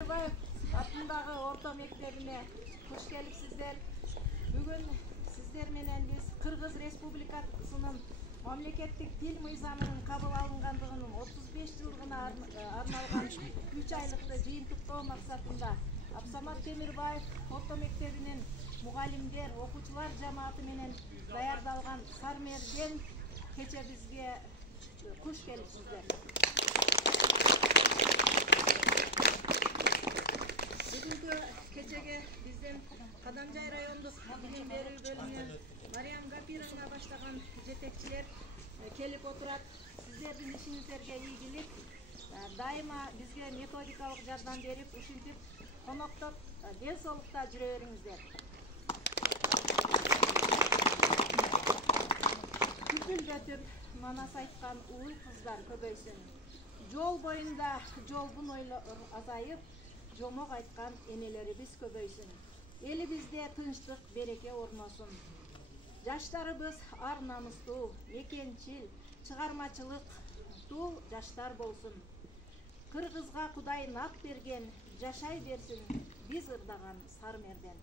Atындагы орто мектебине хош келипсиздер. Бүгүн сиздер менен биз Кыргыз Республикасынын мамлекеттик тил мыйзамынын кабыл алынгандыгынын 35 жылдыгына арналган 3 айлыкты жыйынтыктоо максатында Абсамат Темирбаев орто мектебинин мугалимдер, окуучулар жамааты менен даярдалган Сармерден кече бизге хош келипсиздер. Бүгүнкү кечеге бизден Кадамжай райондук билим берүү бөлүмүнөн Мариям Гапировна баштаган жетекчилер келип отурат. Сиздердин ишиңиздерге ийгилик, дайыма бизге методикалык жардам берип, ушинтип коноктоп ден соолукта жүрө бериңиздер. Күпүлдөтүп манас айткан уул кыздар көбөйсүн. Жол боюнда жолбун ойлор азайып, жомок айткан энелерибиз көбөйсүн. Элибизде тынчтык, береке орносун. Жаштарыбыз ар намыстуу, мекенчил, чыгармачылыктуу жаштар болсун. Кыргызга Кудай нак берген, жашай берсин биз ырдаган Сармерден.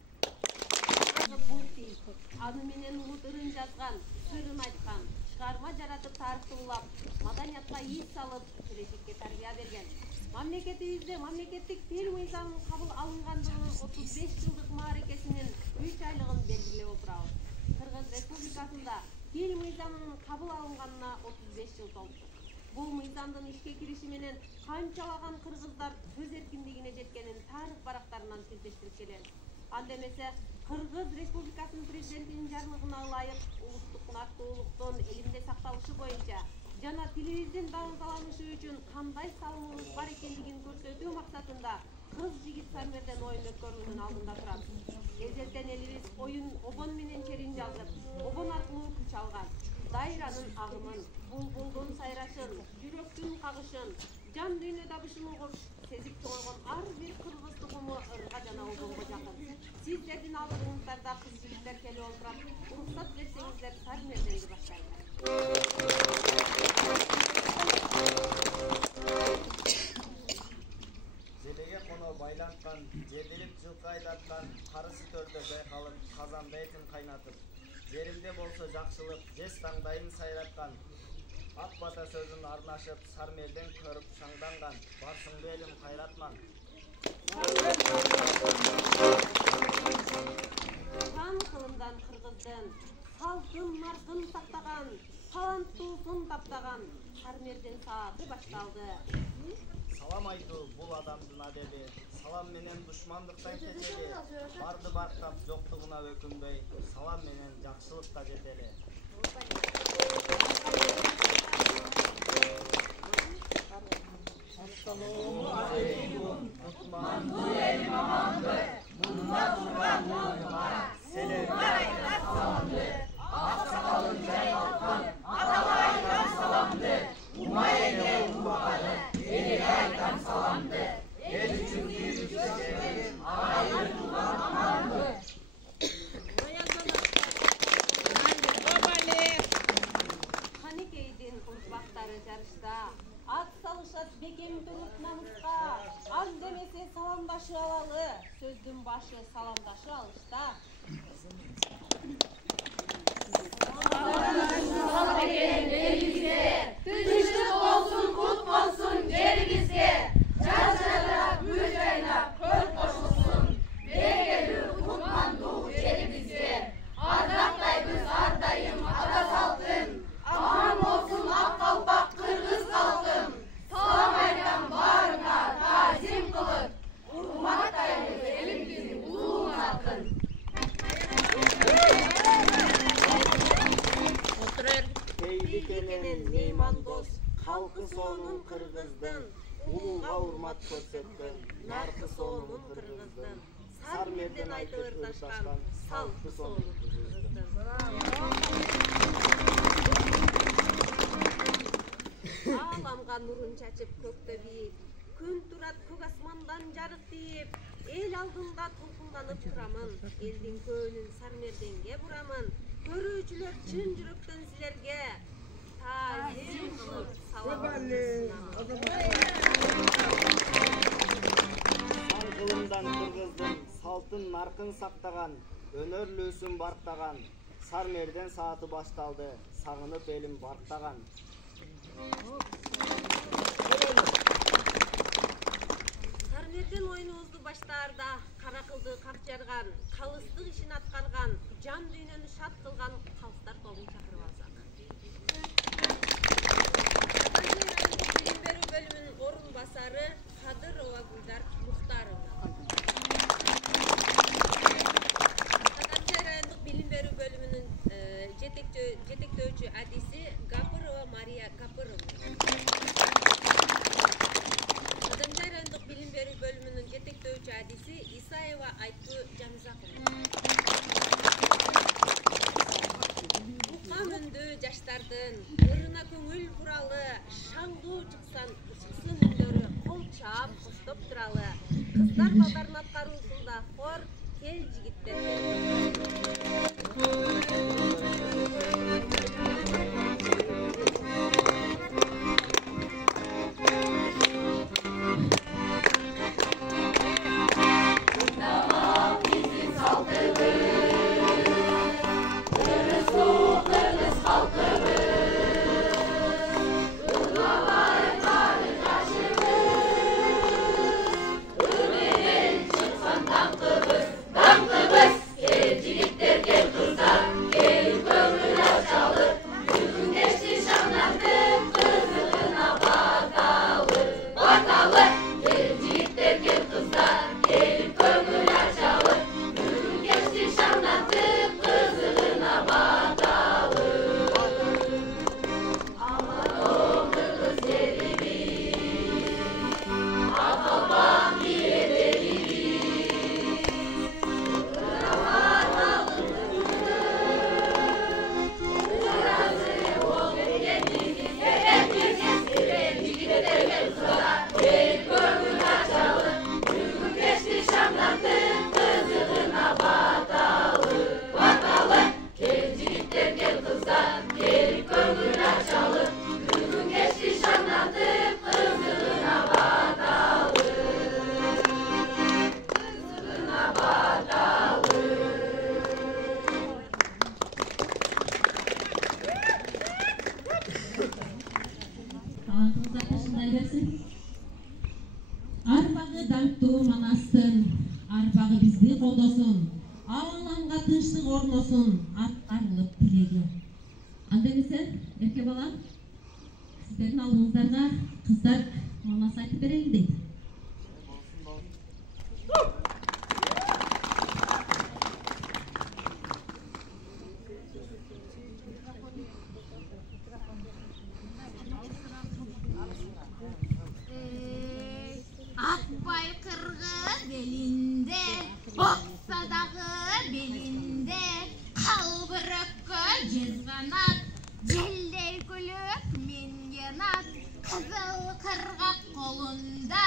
Аны менен улут ырын жазган, сырын айткан, чыгарма жаратып тарыхты улап, маданиятка ийип салып, келечекке тарбия берген. Мамлекетибизде мамлекеттик тил мыйзамы кабыл алынгандыгынын 35 жылдык мааракесинин 3 айлыгын белгилеп отурабыз. Кыргыз Республикасында тил мыйзамынын кабыл алынганына 35 жыл толду. Бул мыйзамдын ишке кириши менен канчалаган кыргыздар сөз эркиндигине жеткенин тарых барактарынан тилтештирип келебиз. Анда эмесе Кыргыз Республикасынын президентинин жарлыгына ылайык улуттук нактуулуктун элимде сакталышы боюнча жана тилибиздин дамыталанышы үчүн кандай салымыбыз бар экендигин көрсөтүү максатында кыз жигит Сармерден оюн өткөрүүнүн алдында турат. Эзелтен элибиз оюн обон менен черин жазып, обон аркылуу күч алган. Дайранын агымын, булбулдун сайрашын, жүрөктүн кагышын, жан дүйнө табышын угуп, сезип чоңойгон ар бир кыргыз тугуму ырга жана обонго жакын. Сиздердин алдыңыздарда кыз жигиттер келип отурат. Уруксат берсеңиздер Сармерденди баштайлы. Желеге коно байланткан, жедилип жылкы айдаткан, карысы төрдө жайкалып, казанда этин кайнатып, жеримде болсо жакшылык, жез таңдайын сайраткан, ак бата сөзүн арнашып, Сармерден көрүп шаңданган, барсыңды элим кайратман. Хан кылымдан кыргыздын, салтын мардын сактаган, таланттуусун таптаган, Сармерден сааты башталды. Салам айтуу бул адамдын адеби, салам менен душмандыктан кетели, барды барктап жоктугуна өкүнбөй, салам менен жакшылыкка жетели. Assalamu alaikum, Osmanlı elim amandı, bunda durgan muğluma, selamlar salamdı, aksakalın cayalkan, atalaydan salamdı, umayene umakarı, eliyle aydan salamdı, el üçün yürüyüşlerim, ağayı durgan amandı. Ханикейдин урпактары жарышта, ат салышат бекемдүүлүк намыска, аз демесе саламдашы алалы, сөздүн башы саламдашы алышта. Салам экен элибизге, тынчтык болсун, кут болсун жерибизге, жаз жайлап, күз жайлап, көл кошулсун, берекелүү, кутмандуу жерибизге, ардактайбыз ар дайым ата салтын, аман болсун ак калпак кыргыз калкым, салам айтам баарыңа таазим кылып, урматтайбыз элимиздин улуу атын. Кейликенен меймандос, халкы сонун кыргыздын, улууга урмат көрсөткөн, наркы сонун кыргыздын, Сармерден айтып ырдашкан, салкы сонун кыргыздын. Аламга нурун чачып көктө бийип, күн турат көк асмандан жарык тийип, эл алдында толкунданып турамын, элдин көөнүн Сармерденге бурамын, көрүүчүлөр чын жүрөктөн силерге таазим кылып салам. Атыбыздын салтын наркын сактаган, өнөрлүүсүн барктаган, Сармерден сааты башталды, сагынып элим барктаган. Сармерден оюнубузду баштаарда кара кылды как жарган, калыстык ишин аткарган, жан дүйнөнү шат кылган калыстар тобун чакырып алсак. Билим берүү бөлүмүнүн орун басары Кадырова Гүлдар Мухтаровна. Кадамчай райондук билим берүү бөлүмүнүн жетектөөчү адиси Гапырова Мария Гапыровна. Кадамчай райондук билим берүү бөлүмүнүн жетектөөчү адиси Исаева Айткү Жанызаковна. Укам үндүү жаштардын ырына көңүл буралы, шаңдуу чыксын үндөрү кол чаап коштоп туралы. Кыздар балдардын аткаруусунда хор кел жигиттер. Арбагы даңктуу манастын, арбагы бизди колдосун, Алламга тынчтык орносун, аткарылып тилеги. Анда эмесе, эрке бала, сиздердин алдыңыздарга кыздар манас айтып берейин дейт. Акбай кыргыз белинде, бокса дагы белинде, калбыракка жезганат, желдей күлүп менгенат, кызыл кыргак колунда,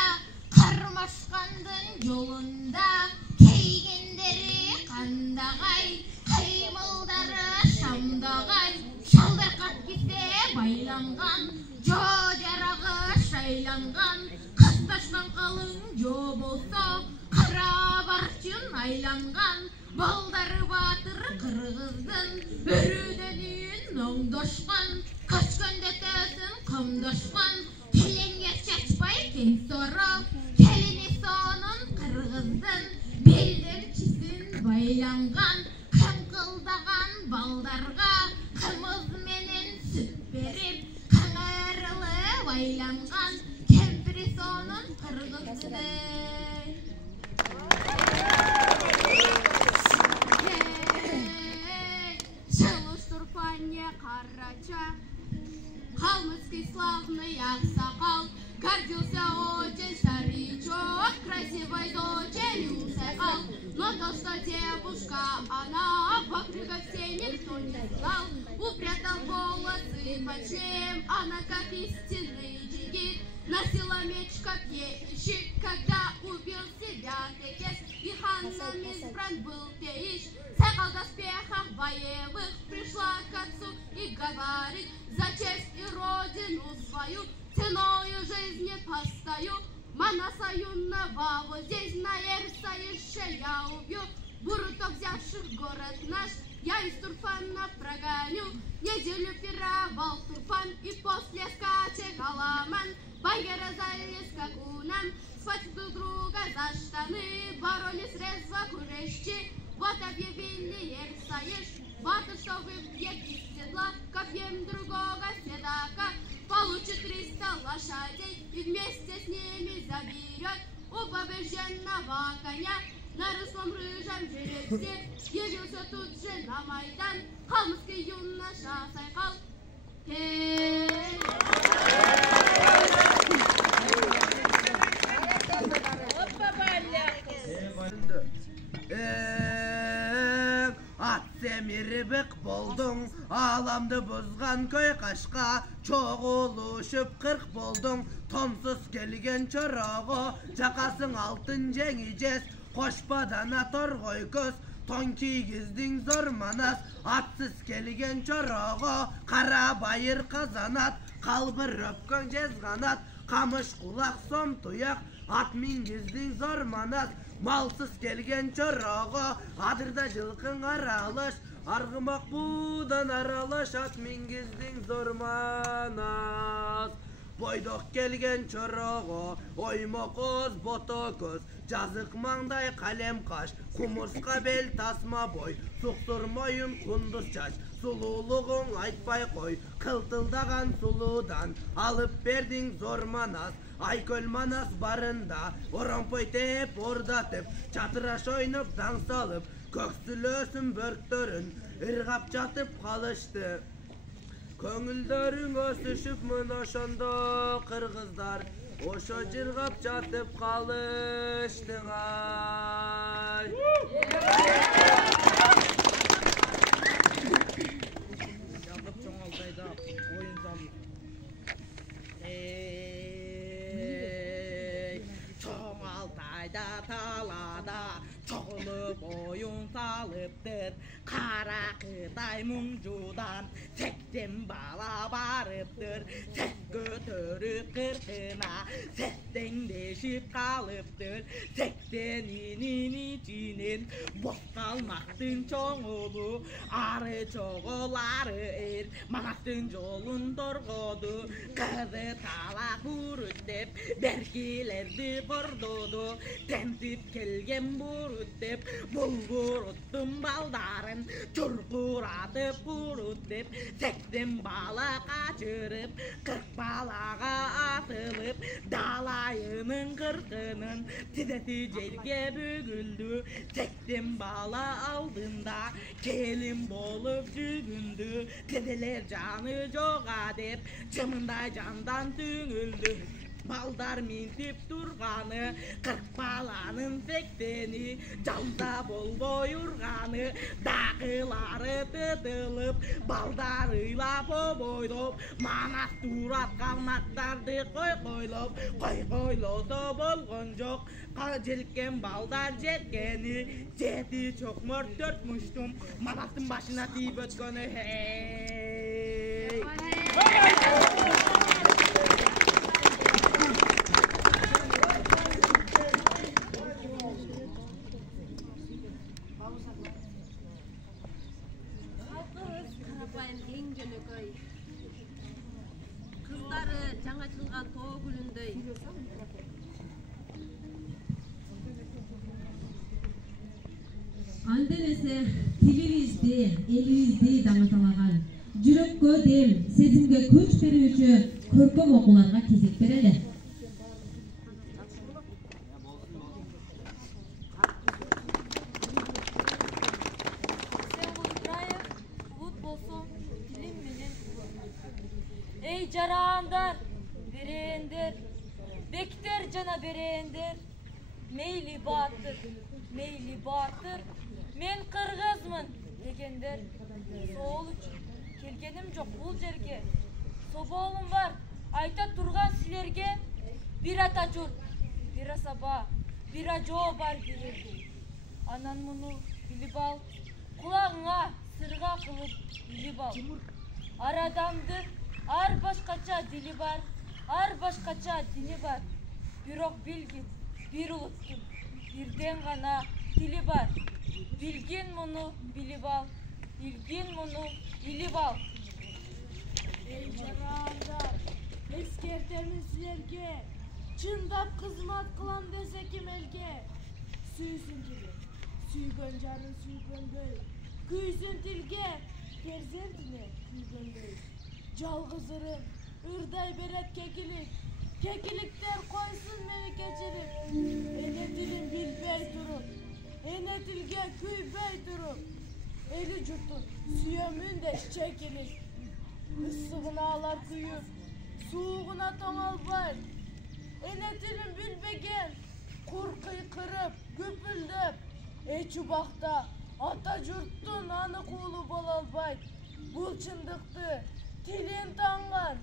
кармашкандын жолунда, кейгендери кандагай, кыймылдары шамдагай, шалдыркап кетсе байланган, жо жарагы шайланган, кысташкан калың жо болсо, кара барчын айланган, балдары батыр кыргыздын, өрүдөн үйүн оңдошкон, көчкөндө төсүн камдошкон, келеңге чачпай тең соро, келини сонун кыргыздын, белдемчисин байланган, кымкылдаган балдарга, кымыз менен сүт берип, каңарылып айланган, кемпири сонун кыргыздын. Шелуштурпанье карача, калмыцкий славный аксакал, гордился очень старичок, красивой дочерью сахал. Но то, что девушка она, вокруг всей никто не знал, упрятал волосы под шлем, она как истинный джигит, носила меч как ещик, когда убил себя Текес, и ханом избран был Теиш. Сахал в доспехах боевых пришла к отцу и говорит: за честь и родину свою ценою жизни постою. Манаса юного, здесь наерсаешь, я убью. Бурутов взявших город наш, я из Турфана прогоню. Неделю пировал Турфан, и после скачек Аламан. Багеры залез скакунам, схватив друг друга за штаны. Боролись резво курещи, вот объявили ерсаешь. Батыр, что выпьет из седла, копьем другого седока. Получит 300 лошадей и вместе с ними заберет у побежденного коня. На рыслом рыжем жеребце явился тут же на Майдан калмыцкий юноша Сайкал. Ат семирбек болдуң, аламды бузган көй кашка, чогулушуп 40 болдуң, тонсуз келген чорого, жакасың алтын жеңижес, кошпадан аторгой көз, тон кийгиздиң зор манас, атсыз келген чорого, кара байыр казанат, калбыр өпкөн жезганат, камыш кулак сом туяк, ат мингиздиң зор манас, малсыз келген чорого, адырда жылкың аралыш, аргымак будан аралыш, ат мингиздиң зор манас. Бойдок келген чорого, оймокоз, ботокоз, жазык маңдай калем каш, кумурска бел тасма бой, суктур моюн кундуз чач, сулуулугуң айтпай кой, кылтылдаган сулуудан алып бердиң зор манас. Айкөл манас барында, оромпой теп, ордатып, чатыраш ойноп, заң салып, көксүлөсүн бөрктөрүн, ыргап жатып калышты. Көңүлдөрүң өсүшүп мына ошондо кыргыздар, ошо жыргап жатып калыштыңар. Жабык чоңалтайда оюн салып. Чоңалтайда талада чогулуп оюн салыптыр. Кара кытай муңжудан сексен бала барыптыр. Сес көтөрүп кыркына сестеңдешип калыптыр. Сексенинин ичинен бос калмактын чоңулу, ары чогул ары эр, манастын жолун торгоду. Кызы талак урут деп беркилерди кордоду. Тентип келген бурут деп булгуруттун балдарын чуркуратып бурут деп 80 бала качырып 40 балага атылып далайынын 40-ынын тизеси жерге бүгүлдү. 80 бала алдында келин болуп жүгүндү. Тизелер жаны жога деп чымындай жандан түңүлдү. Балдар минтип турганы 40 баланын 80-и жанда болбой урганы. Дакылары тытылып, балдар ыйлап обойлоп, манас турат калмактарды койкойлоп, койкойлосо болгон жок. Желкен балдар жеткени, жети чокмор 4 муштум, манастын башына тийип өткөнү. Кыздары жаңа чылган тоо гүлүндөй. Анда эмесе тилибизди, элибизди даматалаган, жүрөккө дем, сезимге күч берүүчү көркөм окууларга кезек берели. Ey жараандар, берендер, бектер жана берендер, мейли баатыр, мен кыргызмын дегендер. Соол үчүн келгеним жок бул жерге. Соболум бар, айта турган силерге. Бир ата журт, бир асаба, бир ажоо бар бир. Анан муну билип ал, кулагыңа сырга кылып билип ал. Ар адамдын ар башкача дили бар, ар башкача дини бар. бирок билгин бир улуттун бирден гана тили бар. Билгин муну билип ал, билгин муну билип ал. Ey жарандар, ескертемін сілерге, чындап қызмат қылам десе кім елге. Сүйсін тілі, сүйгөн жарын сүйгөндөй, күйсін тілге, перзентіне күйгөндөй. Жалғыз ырым, ырдай берет кекілік, кекіліктер қойсын мені кечіріп. Эне тілін билбей тұрып, эне тілге күйбей тұрып, eli жұртын сүйемін де чекілік. Issığına alar kuyup, soğuğuna tomalbay. Ene tilin bilbegen, kurkıy kırıp, güpüldüp. Çubakta ata jurttun anı kulu bolalbay. Bul çındıktı, tilin tangan,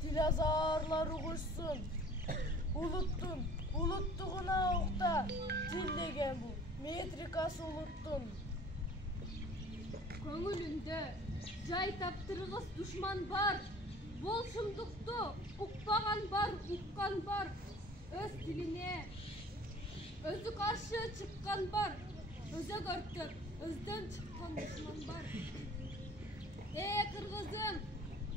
til azarlar uğuşsun. Uluttun, uluttuğuna okta, til degen bu, metrikası uluttun. Көңілінде жай таптырғыз дұшман бар, бол шындықты ұқпаған бар, ұққан бар. Өз тіліне өзі қаршы шыққан бар, өзі көртіп өзден шыққан дұшман бар. Қырғызым,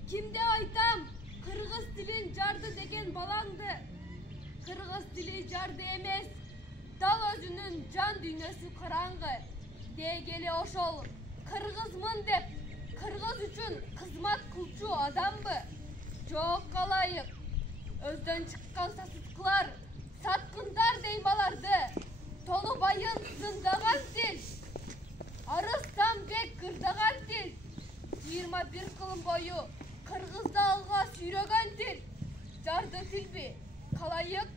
кімде айтам, қырғыз тілін жарды деген балаңды. Қырғыз тілі жарды емес, дал өзінің жан дүйнесі қараңғы. Дегеле ошол Кыргызмын деп, кыргыз үчүн кызмат кылчу адамбы? Жок калайык. Өздөн чыккан сасыткылар, саткындар деймаларды. Толубайын зындаган тил, Арыстанбек кырдаган тил. 21 кылым бою кыргызды алга сүйрөгөн тил. Жарды тилби? Калайык.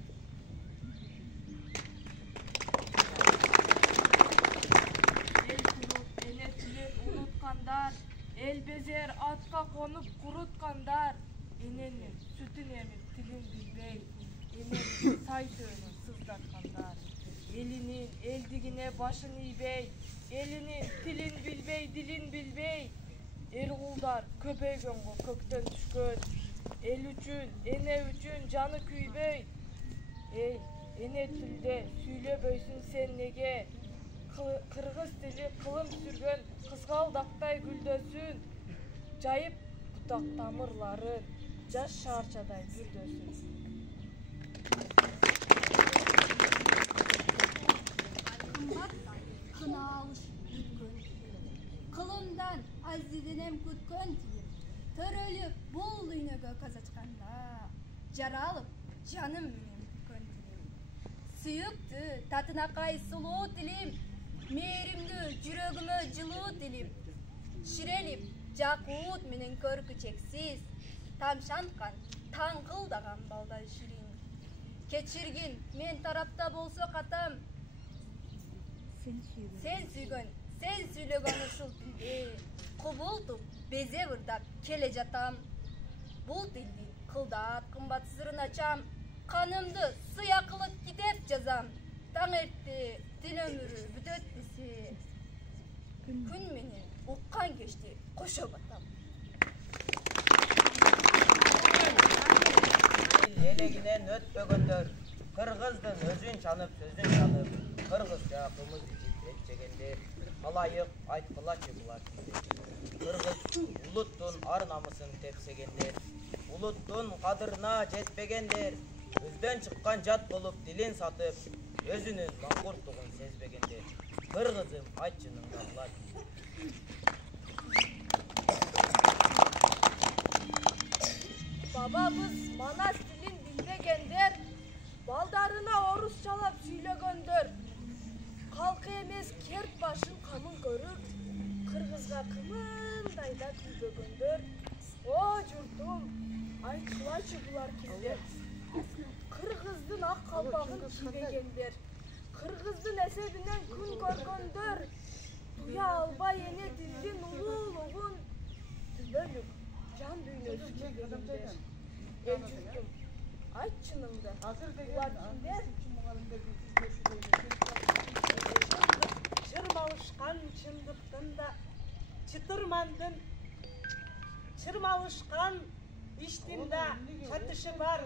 El bezer atqa konup kurutkanlar, eneni sütün emip tilin bilbey, eneni say söylün sızdatkanlar. Elinin eldigine başın iybey, elinin tilin bilbey, dilin bilbey. El kuldar köpeygengo kökten düşkön, el üçün, ene üçün canı küybey. Ey, ene tilde süyleböysün sen nege, Kırgız tili kılım sürgön kızgaldakтай gülдөsün, jayıp butak tamırların, жаш шарчадай бүрдөсün. Kımbattan kına alış bütkön tilim, kılımdan azizinem kütkön tilim, törölüp bol üynögö kazaçkanda, jaralıp janım menen bütkön tilim. Sүйүктүү татынакай сулуу тилим, мээримдүү жүрөгүмө жылуу тилим. Ширелип жакуут менен көркү чексиз, тамшанткан таңкылдаган балдай ширин. Кечиргин мен тарапта болсо катам, сен сүйгөн, сен сүйлөгөн ушул тилди кубултуп безе ырдап келе жатам. Бул тилди кылдат кымбат сырын ачам, kanımdı suya kılıp gidip жазам. Таң эртти тил өмүрү бүтөт десе, күн менен уккан кечти кошо батам. Элегинен өтпөгөндөр, кыргыздын өзүн чанып, сөзүн чанып, кыргызча кымыз ичип алайык айткылачы булар. Кыргыз улуттун ар намысын тепсегендер, улуттун кадырына жетпегендер, өздөн чыккан жат болуп дилин сатып, өзүнүн маңгурттугун сезбегендер. Кыргызым айтчыныңдарлар. Babamız Manas dilin bilmegender, baldarına orusçalap süylөгөндөр. Kalkı emez kert başın kamın görür, Kırgızga kımındayda küybөгөндөр. O jurtum, aytkылачы булар kimler? Kırgızdın ak kalbağın kiyбегендер, Kırgızdın esebinен күн көргөндөр. Duya alбай эне дилдин улуулугун, бөлүп жан дүйнөсү кийбегендер. Эл журтум, айтчыныңды, булар kimler? Çırmalışkan çındıktın da çıtırmandın, çırmalışkan İştin da çatışı var,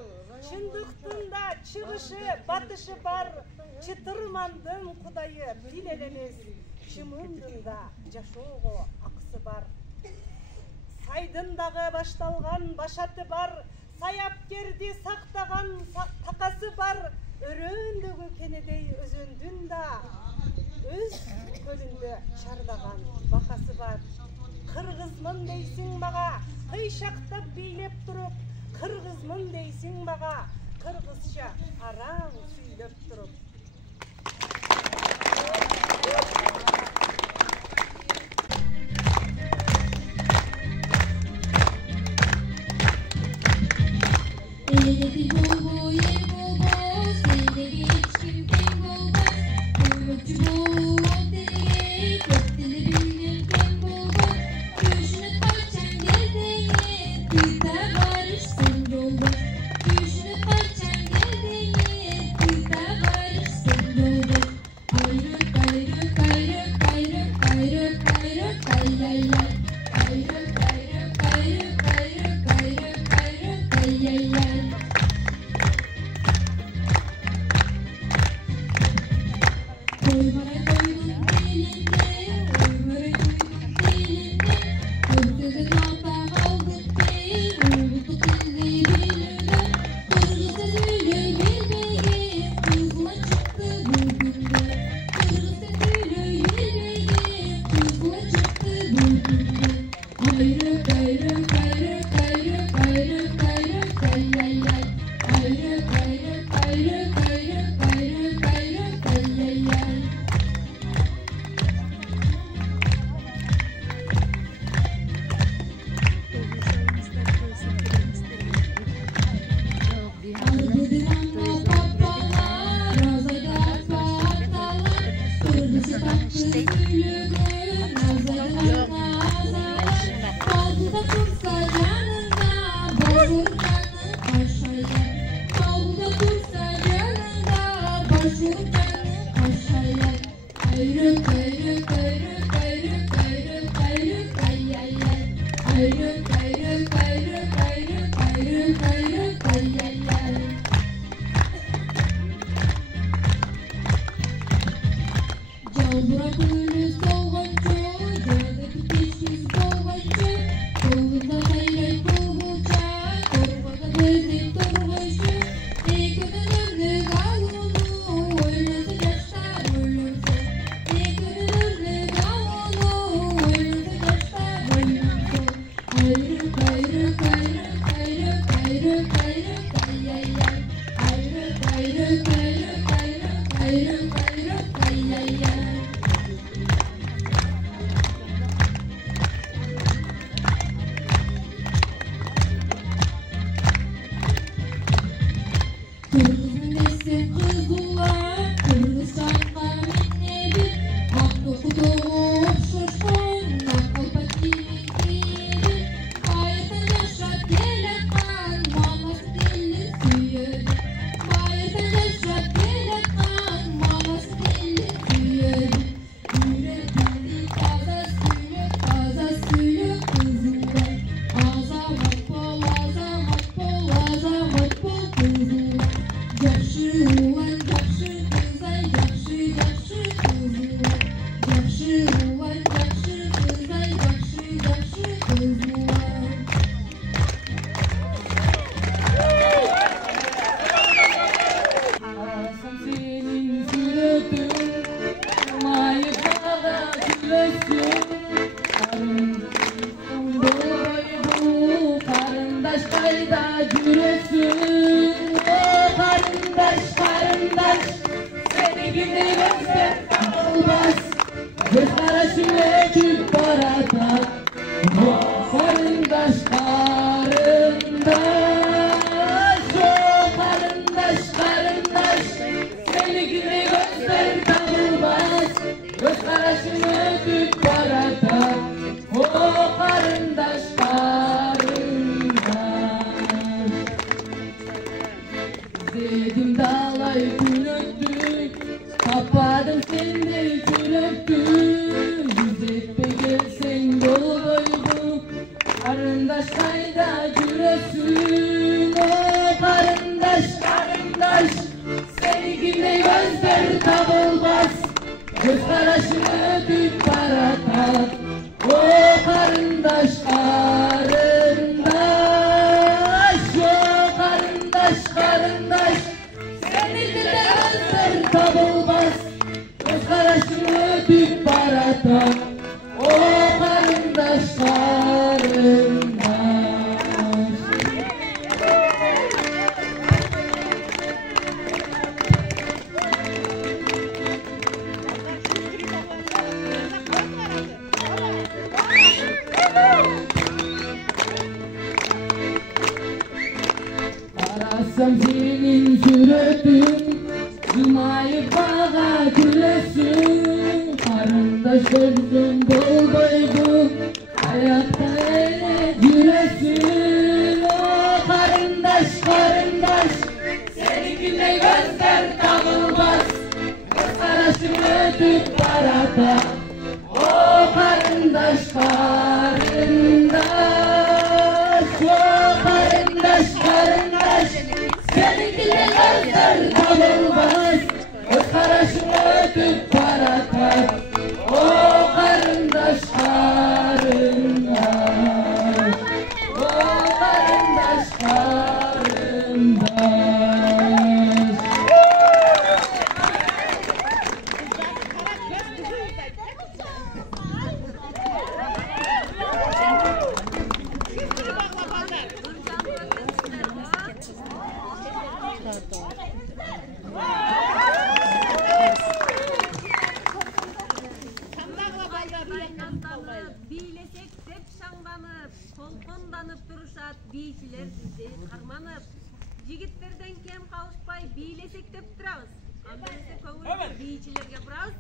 çındıktın da çıkışı, batışı var. Çıtırmandım Kudayı bilelemez, şımındın da jaşoğu aksı var. Saydınдағы baştalgan başatı var, sayapkerdi sақтаған takası var. Өрөндөгү кенедей өзөндүн да өз көлүндө чардаган бакасы бар. Кыргызмын дейсиң мага, кыйшактап бийлеп туруп, кыргызмын дейсиң мага, кыргызча араң сүйлөп туруп. Karındaş kayda cüresin Göz karışımı ötüp baratar. O karındaş karındaş, o karındaş karındaş, seninle gözler tabılmaz. Göz karışımı ötüp baratar. O karındaş karındaş. Arasam senin suratın, zımayıp bağa gülesin. Karındaş gözüm bol boydu, hayatta ele gülesin. O karındaş karındaş, seninkinde gözler tanılmaz. Göz karışımı ötüp barata. O karındaş karındaş, o karındaş karındaş, seninkinde gözler tanılmaz. Göz karışımı ötüp barata. O karındaş karındaş, o karındaş karındaş. Biylesek dep şаңданып, толконданып турушат бийчилер бизди карманып. Жигиттерден кем калышпай бийлесек деп турабыз. Анда эсе көңүлдү бийчилерге бурабыз.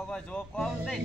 kalbay жооп кылабыз дейт.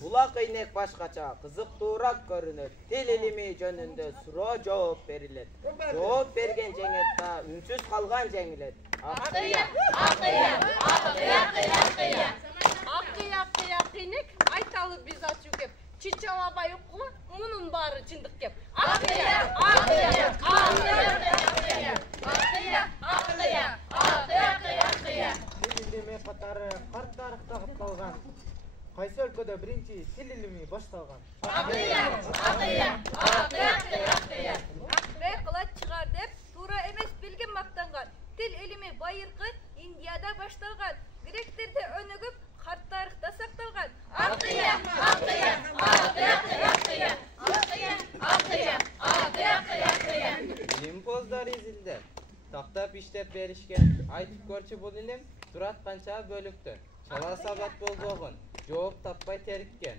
Bulak inek başkaça kızıktууrak görünür. Dil ilimi jönündө суроо жооп берилет. Жооп берген жеңет да үнсүз калган жеңилет. Inek aytalı biz açu kep. Çiçalabay okula bunun bari çındık kep. Til ilimi катары карт тарыхта катталган. Кайсы өлкөдө биринчи тил илими башталган? Кылат чыгар деп туура эмес билген мактанган. Тил илими байыркы Индияда башталган. Гректерде өнүгүп карт тарыхта сакталган. Импоздар изилде. Тактап иштеп беришкен. Айтып көрчү бул илим турат канча бөлүктөн. Чала сабат болбогон. Жооп таппай териккен.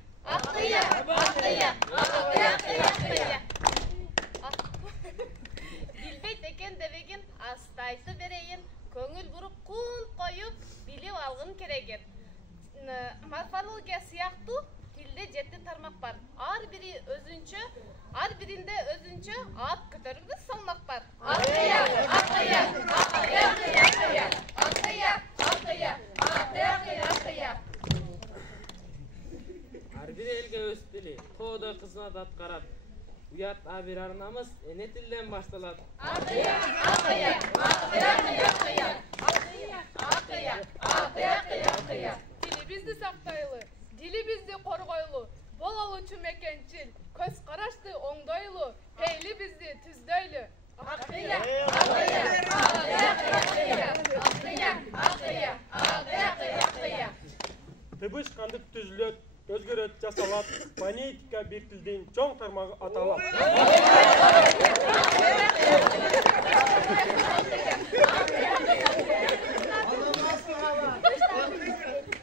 Билбейт экен дебегин аста айтып берейин. Көңүл буруп кун коюп билип алгын керегин. Морфология сыяктуу тилде 7 тармак бар. Ар биринде өзүнчө ат көтөрүлгүс салмак бар. Ар бир элге өз тили, тоодой кызмат аткарат. Уят абир арнамыз эне тилден башталат. Тилибизди сактайлы, дилибизди коргойлу, бололучу мекенчил, көз карашты оңдойлу, пейлибизди түздөйлү. Тыбыш кандык түзүлөт, өзгөрөт, жасалат, фонетика бир тилдин чоң тармагы аталат.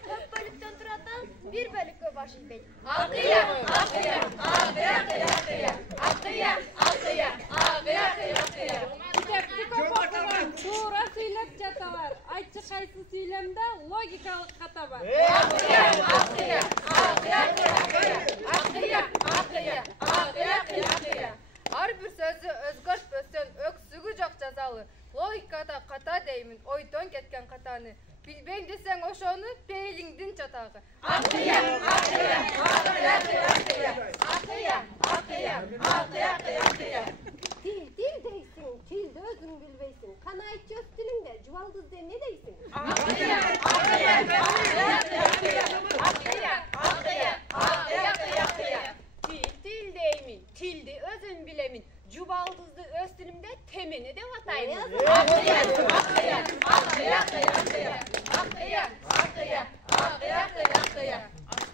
Көп бөлүктөн турат, бир бөлүккө баш ийбейт. Туура сүйлөп жаталар. Айтчы кайсы сүйлөмдө логикалык ката бар. Ар бир сөзү өзгөртпөстөн өксүгү жок жазалы. Логикада ката деймин, ойдон кеткен катаны. Билбейм десең ошону пейлиңдин чатагы. Тил дейсиң, тилди өзүң билбейсиң. Кана айтчы өз тилиңде, жубалдызды эмне дейсиң? Тил деймин, тилди өзүм билемин. Жубалдызды өз тилимде temini de atayım.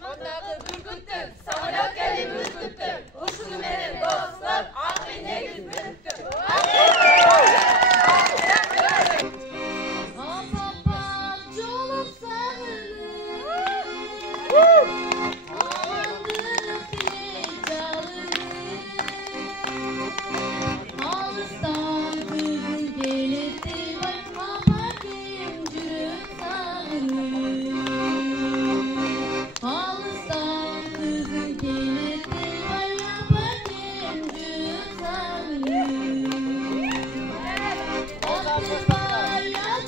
Ondagı bürgüttü, samalak eli bürgüttü. Uşunu menen dostlar, akı negiz bürgüttü. Azapat çoluk sağını, alandık dilek çalını. Alıstan kızın gelirdi, apakim cürük sağını. Alıstan kızın gelirdi, apakim cürük sağını. Aklıma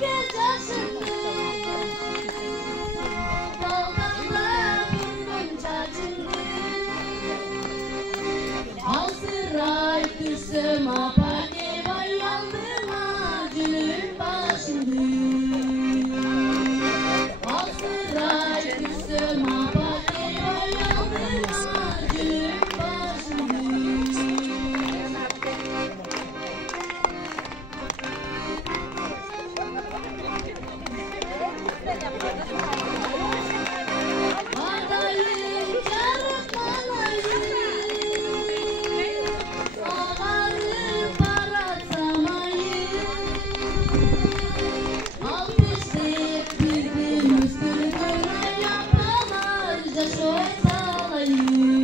gel yaşındı, dalgalar kızgın çaçındı. Al sıray düşsem apake vay yandıma cülüm başındı. Al sıray düşsem apake vay yandıma cülüm başındı. Adayım çarık balayım, ağarım parasamayım. Almıştık bir gün üstüne yapalar şoy salayım.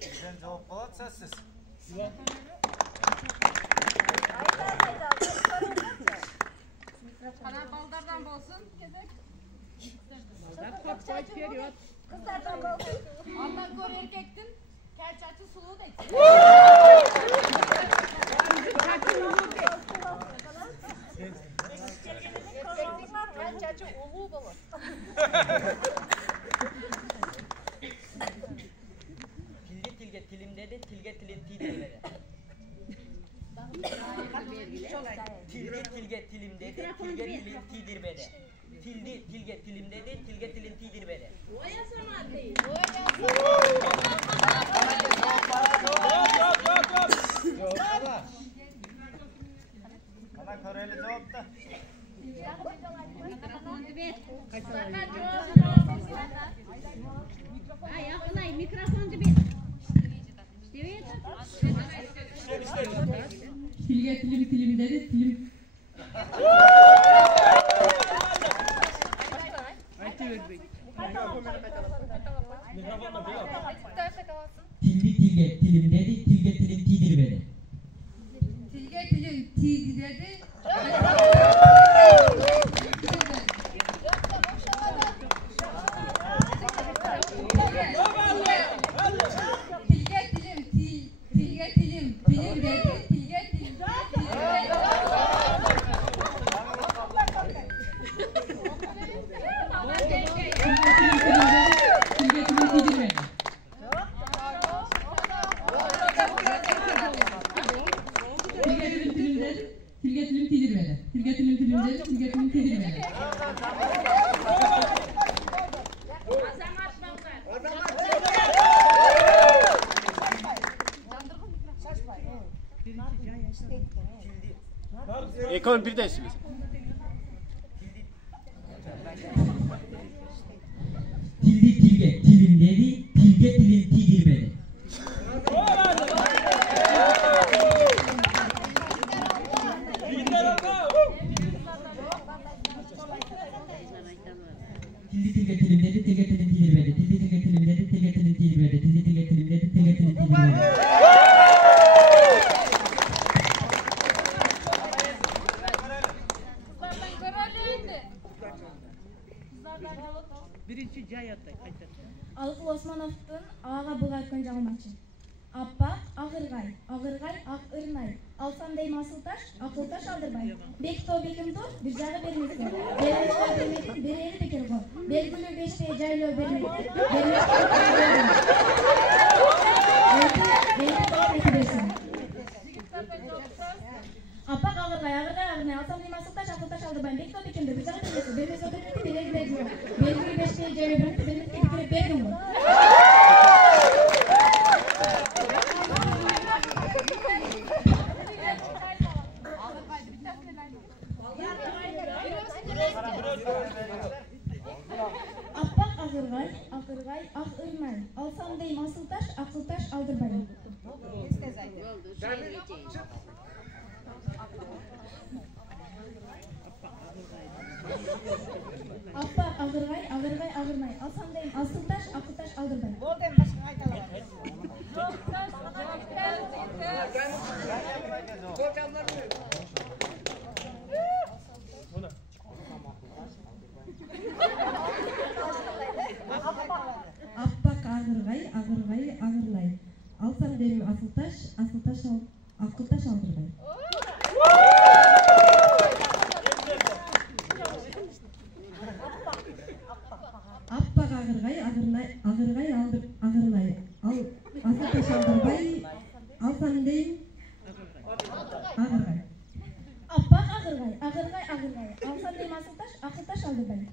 Bizden cevap kalat sessiz. Kana baldardan bolsun, kezek. Kızlardan kalkın. Ondan gör erkektin, kerçacı suluğu da içsin. Kerçacı uluğu dolu. Tildi tilge tilim dedi, tilge tilin tidir dedi. Tildi tilge tilim dedi, tilge tilin tidir dedi. Tildi tilge tilim dedi, tilge tilin tidir dedi. Bana köreli cevap da. Tilge tilim dedi. Tilim. Tildi tilge tilim dedi. Tilge tilim tidirmedi. Tilge tilim tidirmedi. Ekon bir de söyle. Tildi tilge tilim dedi. Tilge tilim tidirmedi. Tildi tilge tilim dedi. Tilge tilim tidirmedi. Tildi tilge tilim dedi. Tilge tilim tidirmedi. Tildi tilge tilim dedi. Tilge tilim tidirmedi. Birinci Cayat'ta kayıt. Алыкул Османовдун ага буга айткан жагымачы. Аппа, агыргай, ак ырнай. Алсам дейм асылташ, акылташ алдырбай. Бекто бекимто, бир жагы бермеске. Бермеске бермедин, берери бекер го. Белгилүү бешпей жайлоо бермедин, Аппа агыргай, алсам дейм асылташ, акылташ алдырбай. Бекто бекимто, бир жагы бермеске. Бермеске бермедин, берери бекер го. Белгилүү бешпей жайлоо бермедин, бермеске бердим го. Аппак агыргай, ак ырнай. Алсам дейм асылташ, акылташ алдырбай. Аппак агыргай, агырнай. Алсам дейм асылташ, акылташ алдырбай. Болден башка айталар. Аппак агыргай, агырлай. Алсам дейм асылташ, акылташ алдырбай. Аппак агыргай, агырлай. Ал асылташ алдырбай. Алсам дейм агыргай. Аппак агыргай. Алсам дейм асылташ, акылташ алдырбай.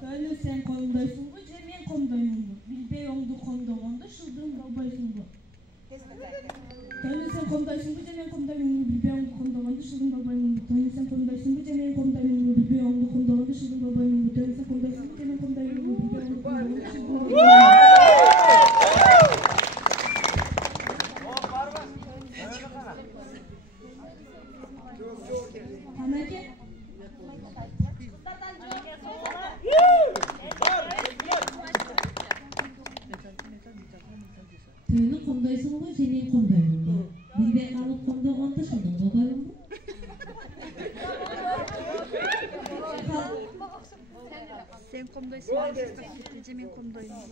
Төнү сен кондойсуңбу, же мен кондоймунбу? Билбей оңду кондогонду шылдырым болбойсуңбу? Төнү сен кондойсуңбу, же мен кондоймунбу? Билбей оңду кондогонду шылдырым болбоймунбу? Төнү сен кондойсуңбу, же мен кондоймунбу? Билбей оңду кондогонду шылдырым болбоймунбу? Төнү сен кондойсуңбу, же мен кондоймунбу? Билбей оңду кондогонду шылдырым болбоймунбу? Хамеке Төнү кондойсуңбу, же мен кондоймунбу? Билбей калып кондогонду шылдырым болбоймунбу? Sen komdaysan, же мен комдоймун.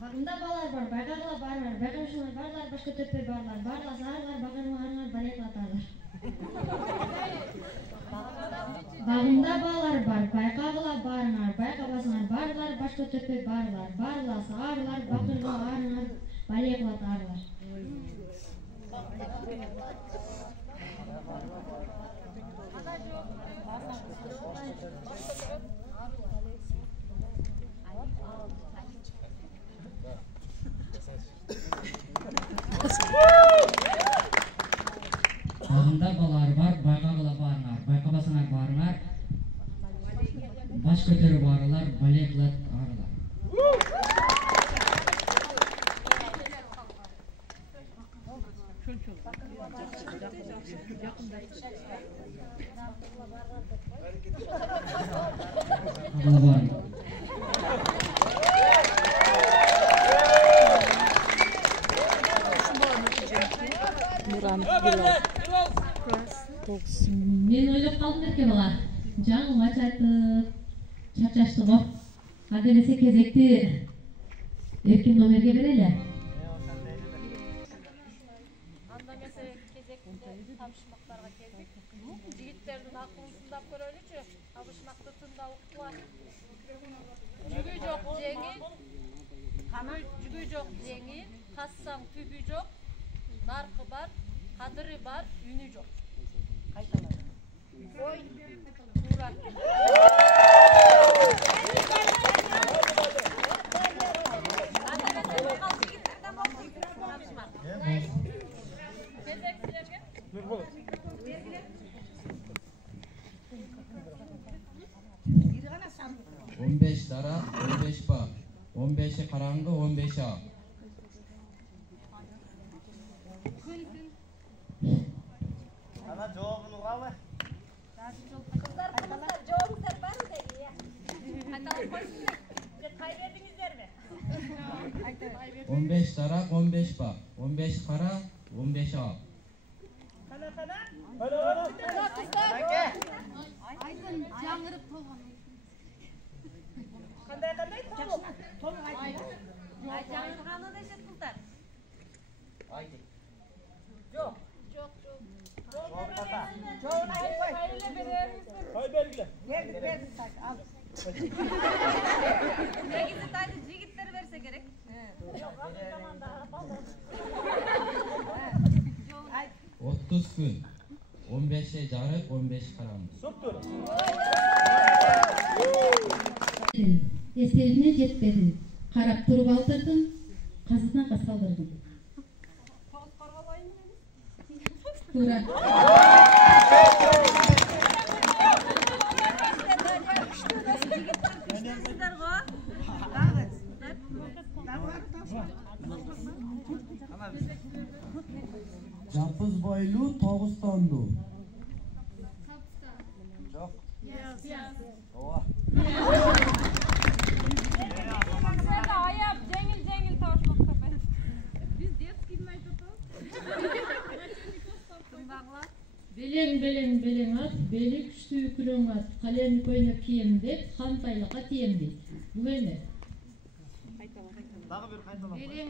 Багымда балар бар, байгагыла барлар, байгашылар барлар, башка төппө барлар, барлар, зарлар, багырмалар, бареклаталар. Багымда балар бар, байгагыла барлар, көтөрпөй баарылар, баарыласа аарылар, бакырга аарыңар, бале кылат аарылар. Алдында балалар бар, байкагыла баарыңар, байкабасаңар баарыңар, баш көтөрүп аарылар, бале кылат аарылар. Мен ойлоп калдым эрке бала. Жаңылма чатып, чачашты го. Анда элесе кезекти эркин номерге берели. Анда эмесе кезекте табышмактарга келдик. Жигиттердин акылын тыңдап көрөлүчү. Табышмакты тыңдап уктула. Жүгү жок жеңил. Жүгү жок жеңил. Кассаң түбү жок. Наркы бар, кадыры бар, үнү жок. Кайталады. Ой, туура. Он беш дара, 15 ба. 15 караңгы, 15 а. Ana cevabını uğralı. Kızlar, cevabınızlar var mı dedi ya? Kaytalım koysunlar. Kaybedinizler mi? 15 dara, 15 ba. 15 kara, 15 a. Aydın жаңырып толгон. Кандай толук? Толук айт. Жаңырганы да эсеп кылдар. Haydi. Жок. Жоғын айтпай. Қай белгіле? Бердік, ал. Негізі тайды жігіттер берсе керек. Айт. 30 gün. 15'e jarık, 15 karanlık. Süptür. Eserine жетпедin. Қарап тұрып алдырдың, қазына қасалдырдың. Тура. Жапыз бойлу Тоғыстанду. Жоқ. Аяп, жеңіл табышмақтар. Біз детский айтып Белең ат, бели күштүү күрөң ат, калем көйнөк кийем деп, хан тайлакка тием дейт. Бул эме?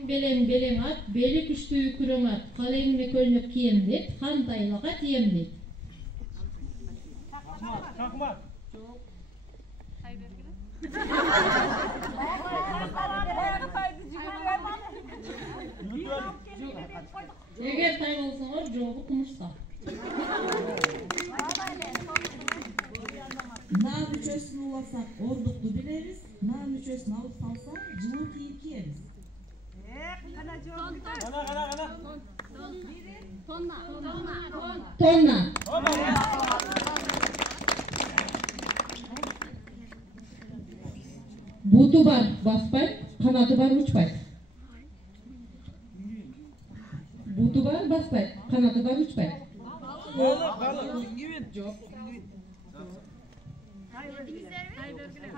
Белең ат, бели күштүү күрөң ат, калем көйнөк кийем деп, хан тайлакка тием дейт. Шахмат. Эгер тай болсоңор, жообу кумурска. Нан мүчөсүн уласак ордукту билебиз, нан мүчөсүн алып салсак жылуу кийим кийебиз. Тонна. Буту бар, баспайт, канаты бар, учпайт. Буту бар, баспайт, канаты бар, учпайт.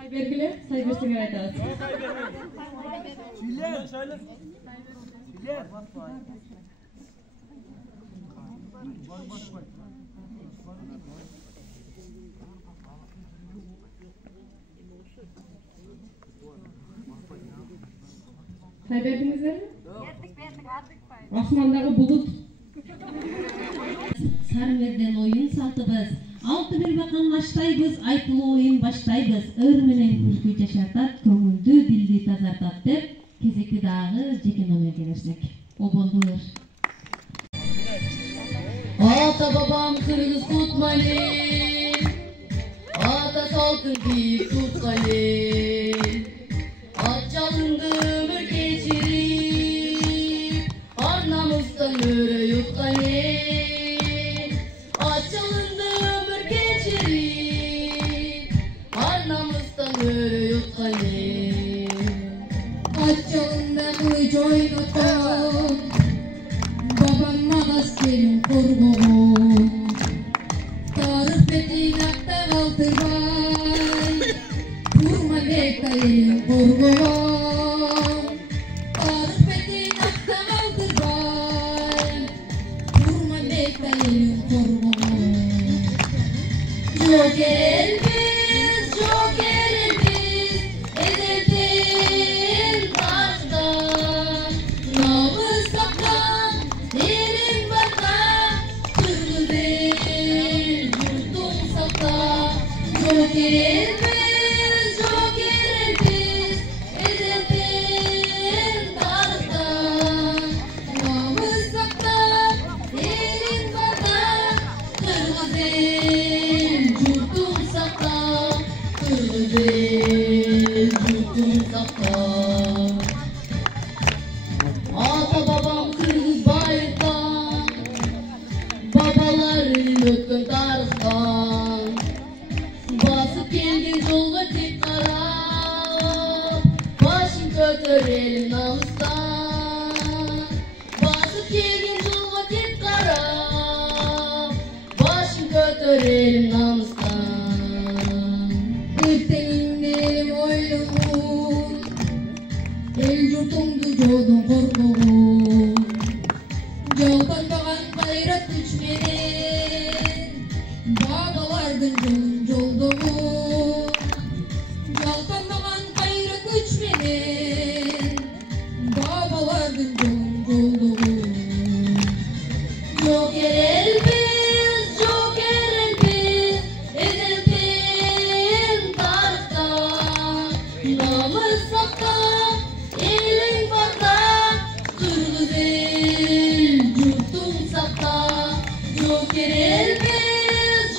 Say belgile, say bersinger aytабыз. Say berdingizler mi? Osmondagi bulut. Sarmerden oyun, салтыбыз. 6-1 баканлаштайбыз, айтылуу оюн баштайбыз. Ыр менен күлкү жашартат, көңүлдү, дилди тазартат деп кезекти дагы жеке номерге берсек. Оболдулар. Ата бабам кыргыз кутмайын, ата салтын бийик туткайын. Ат жалынды өмір кечирип, ар намыстан өрө юткайын. Ат жалынды өмір кечирип, ар намыстан өрө юткайын. Ат жалында кылыч ойноткон, babam mağaz gelin korgoğum. Tarık betin akta kaltırbay, vurma bekta gelin korgoğum. Tarık betin akta kaltırbay, vurma bekta gelin korgoğum. Joker elbiz, edetin taşta, namız sakla. Elin bakta, kırmızı yurtum sakta. Joker elbiz, edetin taşta. Namız sakta, elin bakta, kırmızı yurtum sakta. Kırmızı yurtum sakta. Ata babam kırgız bayırdan, babaların ötkün tarıktan. Basıp gelgen jolga tek karap, başın kötürelim namustan. Basıp gelgen jolga tek karap, başın kötürelim namustan. Erteğindelim oylumun, el yurtumdu jodun korgoğum. Жалданбаған қайрат күчменен, бабалардың жолын жолдоғum. Жалданбаған қайрат күчменен, бабалардың жолын жолдоғum. Joker elbiz, edetin tarıkta. Namız sakta, elin bakta, kırgız yurtum sakta. Joker elbiz,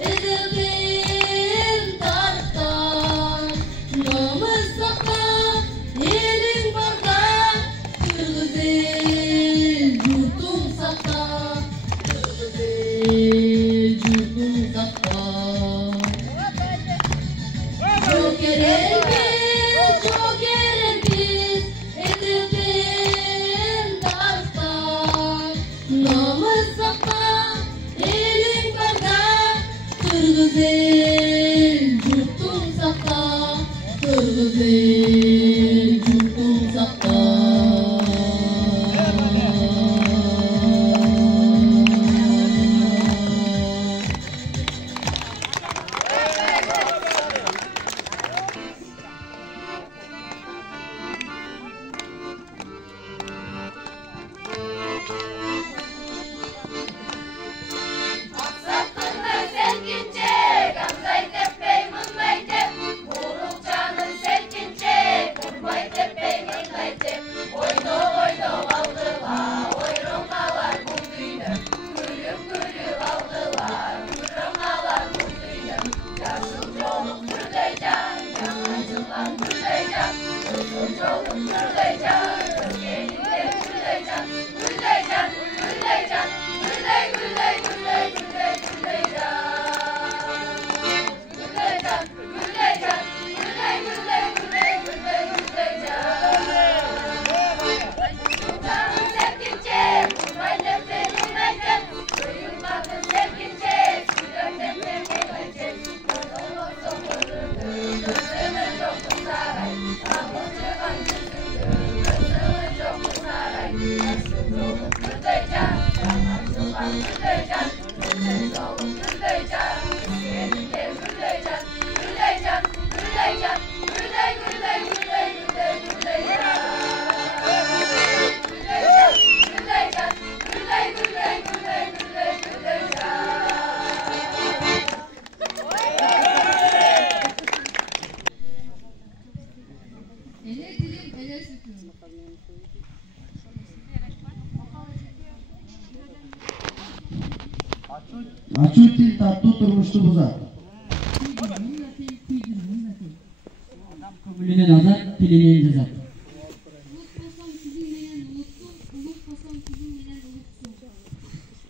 edetin tarıkta. Namız sakta, elin bakta, kırgız yurtum sakta. Kırgız yurtum sakta. Joker elbiz, edetin taşta. Namız sakta, elin bakta, kırgız yurtum sakta. Kırgız yurtum sakta. Aksakınlar selkince, gamzay tepey mınday tep. Buruk canın selkince, kurmay tepey mınday tep. Oydo oydo aldılar, oyrongalar bu düğünü. Gülüp gülüp aldılar, oyrongalar bu düğünü. Yaşıl çoluk gürleycan, yamancılar gürleycan. Yaşıl çoluk gürleycan, gözlerinde gürleycan. Gürleycan, gürleycan, gürley gürley gürley gürley gürleycan. Gürleycan, gürleycan, gürley gürley gürley gürley gürleycan. Canın sevgince, kurmay tepe yılmayacak. Duyulmadın sevgince, sürem tepe yılmayacak. Yolun sokulurdu, gözümün çok saray. Kapıcıgan yüzündü, gözümün çok saray. Yaşlı yolun gürleycan, yamancılar gürleycan. Gözümün yolun gürleycan, yerinde gürleycan. Gürleycan, gürleycan, gürley gürley gürley gürley gürleycan. Gürleycan, gürleycan, gürley gürley gürley gürley gürley. Ачуу тил таттуу турмушту бузат. Көңүлүнөн азат, тилинен жазат.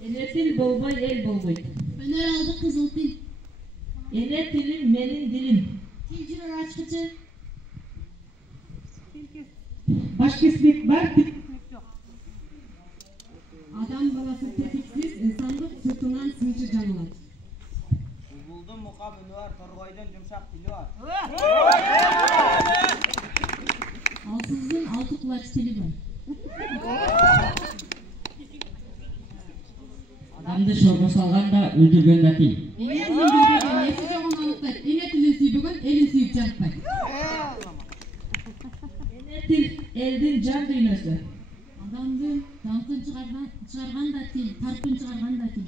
Эне тил болбой, эл болбойт. Өнөр алды кызыл тил. Эне тилим менин дилим. Тил жүрөр ачкычы. Баш кесмек бар, Адам баласы тетиксиз инсандык сыртынан сынчы жаңылат. Булдун мукам үнү бар, торгойдун жумшак тили бар. Алсыздын алты кулач тили бар. Адамды шорго салган да, өлтүргөн да тил. Эне тилин билбеген эси жогун унутпайт. Эне тилин сүйбөгөн элин сүйүп жаратпайт. Эне тил элдин жан дүйнөсү. Адамдын даңкын чыгарган да тил, тарпын чыгарган да тил.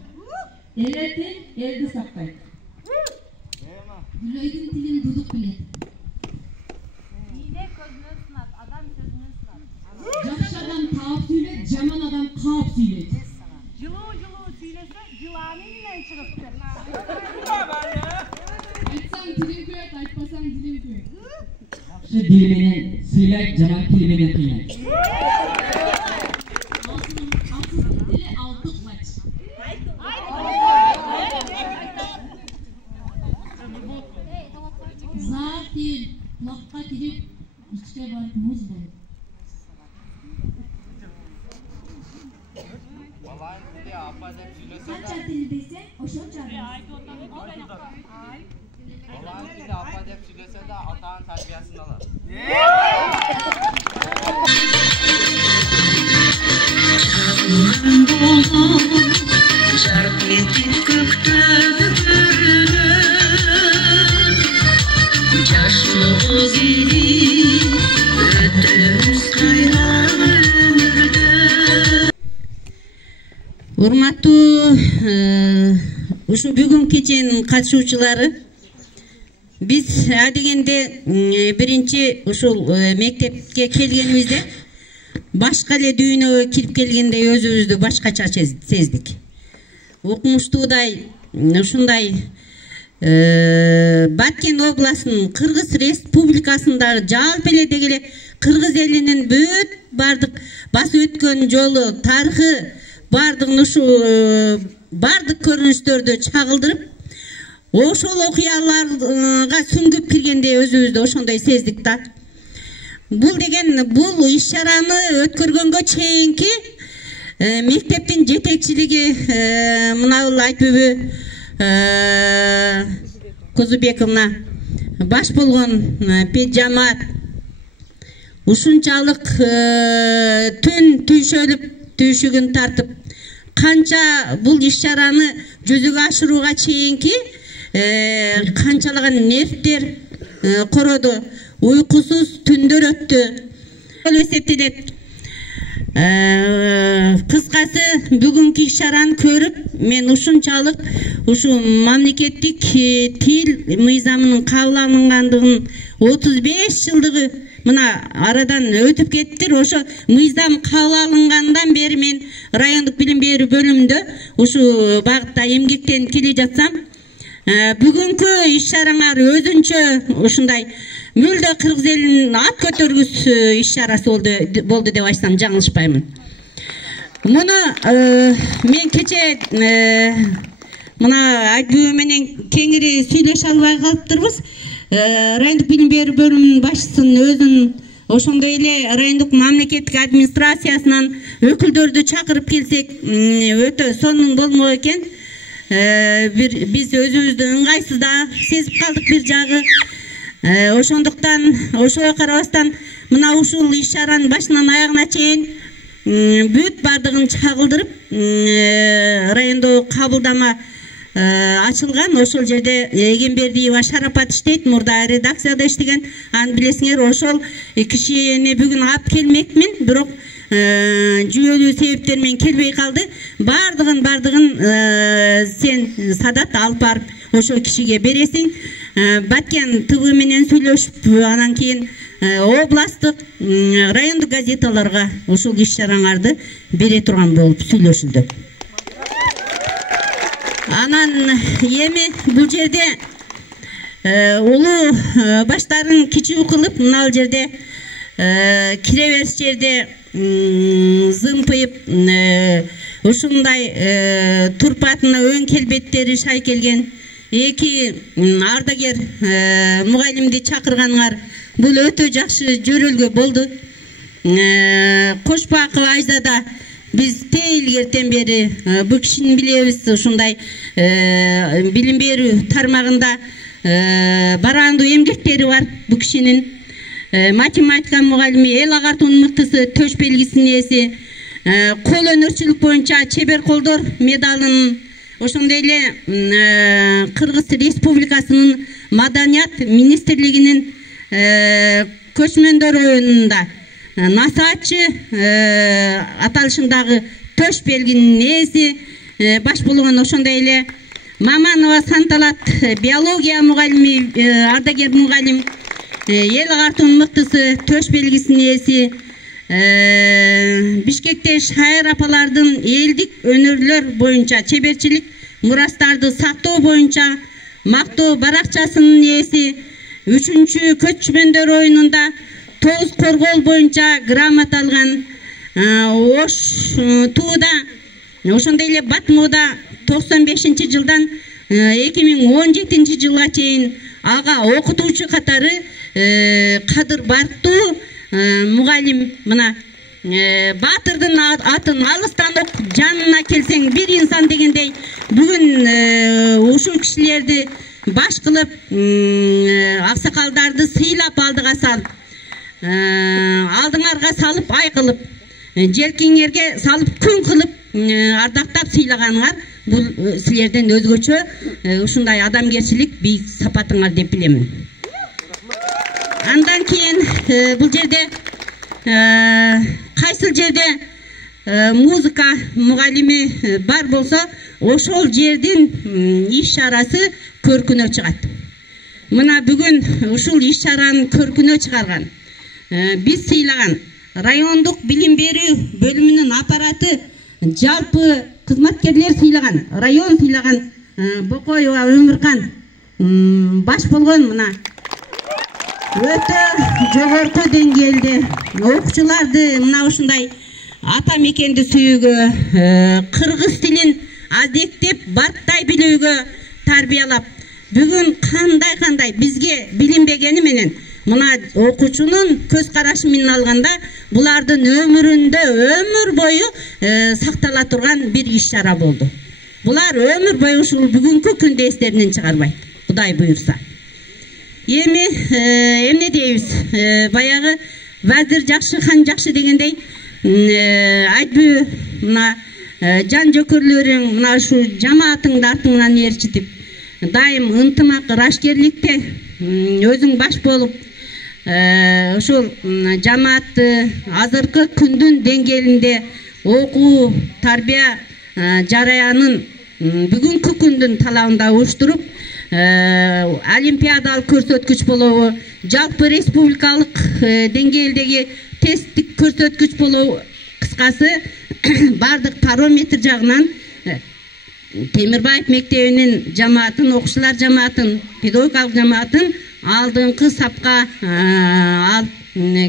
Эне тил элди сактайт. Дүлөйдүн тилин дудук билет. Ийне көзүнөн сынат, адам сөзүнөн сынат. Жакшы адам таап сүйлөйт, жаман адам каап сүйлөйт. Жылуу сүйлөсө, жыланы менен чыгып кет. Айтсаң тилиң күйөт, айтпасаң дилиң күйөт. Жакшы дили менен сыйлайт, жаман тили менен кыйнайт. Алсыздын тили алты кулач. Зар тил, кулакка кирип, ичке барып муз болот. Канча тил билсең, ошончо адам. Баланын тили апа деп сүйлөсө да атанын тарбиясын алат. Жарк еткен көктөдү көрүнөп, жаштыгы келип өтөбүз кайра өмүрдө. Урматтуу ушу бүгүн кеченин катышуучулары, биз адегенде биринчи ушул мектепке келгенибизде башка эле дүйнөгө кирип келгендей өзүбүздү башкача сездик. Окумуштуудай ушундай Баткен областынын Кыргыз Республикасындагы жалпы эле дегеле Кыргыз элинин бүт бардык басып өткөн жолу, тарыхы бардыгын ушу бардык көрүнүштөрдү чагылдырып, ошол окуяларга сүңгүп киргендей өзүбүздү ошондой сездик да. Бул иш-чараны өткөргөнгө чейинки мектептин жетекчилиги мынабул Айтбүбү Кузубековна баш болгон педжамат ушунчалык түн түйшөлүп, түйшүгүн тартып, канча бул иш-чараны жүзүгө ашырууга чейинки канчалаган нервдер короду, уйкусуз түндөр өттү эсептелет. Кыскасы бүгүнкү иш-чараны көрүп, мен ушунчалык ушу мамлекеттик тил мыйзамынын кабыл алынгандыгын 35 жылдыгы мына арадан өтүп кеттир. Ошо мыйзам кабыл алынгандан бери мен райондук билим берүү бөлүмүндө ушу багытта эмгектенип келе жатсам, бүгүнкү иш-чараңар өзүнчө ушундай мүлдө кыргыз элинин ат көтөргүс иш-чарасы болду деп айтсам жаңылышпаймын. Муну мен кече мына Айтбүбү менен кеңири сүйлөшө албай калыптырбыз. Райондук билим берүү бөлүмүнүн башчысын өзүн, ошондой эле райондук мамлекеттик администрациясынан өкүлдөрдү чакырып келсек, өтө сонун болмок экен. Биз өзүбүздү ыңгайсызда сезип калдык бир жагы. Ошондуктан ошого карабастан мына ушул иш-чаранын башынан аягына чейин бүт бардыгын чагылдырып, райондо кабылдама ачылган. Ошол жерде Эгембердиева Шарапат иштейт, мурда редакцияда иштеген. Аны билесиңер, ошол кишини бүгүн алып келмекмин, бирок жүйөлүү себептер менен келбей калды. Бардыгын сен Садат алып барып ошол кишиге бересиң. Баткен ТВ менен сүйлөшүп, анан кийин областтык, райондук газеталарга ушул иш-чараңарды бере турган болуп сүйлөшүлдү. Анан эми бул жерде улуу баштарын кичүү кылып мына жерде кире бериш жерде зымпыйып ушундай турпатына өң келбеттери шай келген эки ардагер мугалимди чакырганыңар бул өтө жакшы жөрөлгө болду. Кошпакова Айзада биз илгертен бери бул кишини билебиз, ушундай билим берүү тармагында барандуу эмгектери бар бул кишинин. Математика мугалими, эл агартуунун мыктысы, төш белгисинин ээси, кол өнөрчүлүк боюнча чебер колдор медалынын, ошондой эле Кыргыз Республикасынын Маданият министрлигинин көчмөндөр оюнунда насаатчы аталышындагы төш белгинин ээси баш болгон. Ошондой эле Маманова Санталат биология мугалими, ардагер мугалим, эл агартуунун мыктысы, төш белгисинин ээси. Бишкекте шайыр апалардын элдик өнөрлөр боюнча чеберчилик мурастарды сактоо боюнча мактоо баракчасынын ээси. 3-чү көчмөндөр оюнунда тоз коргоо боюнча грамота алган. Ош тууда, ошондой эле Батмууда 95-жылдан 2017 жылга чейин ага окутуучу катары кадыр барктуу мугалим. Мына Батырдын атын алыстан жанына келсең бир инсан дегендей бүгүн ушул кишилерди баш кылып аксакалдарды сыйлап алдыга салып, алдыңарга салып ай кылып, желкеңерге салып күн кылып ардактап сыйлаганыңар бул силерден өзгөчө ушундай адамгерчилик бийик сапатыңар деп билемин. Андан кийин бул жерде кайсыл жерде музыка мугалими бар болсо ошол жердин иш чарасы көркүнө чыгат. Мына бүгүн ушул иш чаранын көркүнө чыгарган, биз сыйлаган райондук билим берүү бөлүмүнүн аппараты, жалпы кызматкерлер сыйлаган, район сыйлаган Бокоева Өмүркан баш болгон. Мына өтө жогорку деңгээлде окуучуларды мына ушундай ата мекенди сүйүүгө, кыргыз тилин азектеп, барттай билүүгө тарбиялап, бүгүн кандай бизге билинбегени менен мына окуучунун көз карашы менен алганда булардын өмүрүндө өмүр бою сактала турган бир иш чара болду. Булар өмүр бою ушул бүгүнкү күндө эстеринен чыгарбайт, Кудай буйрса. Эми эмне дейбиз? Баягы вазир жакшы, хан жакшы дегендей айтпайбы, мына жан жөкөрлөрүң мына ушу жамаатыңды артыңан ээрчитип, дайым ынтымак, рашкерликте өзүң баш болуп, ушул жамаатты азыркы күндүн деңгээлинде окуу, тарбия жараянын бүгүнкү күндүн талабында уюштуруп, олимпиадалык көрсөткүч болобу, жалпы республикалык деңгээлдеги тесттик көрсөткүч болобу, кыскасы бардык параметр жагынан Темирбаев мектебинин жамаатын, окуучулар жамаатын, педагогикалык жамаатын алдыңкы сапка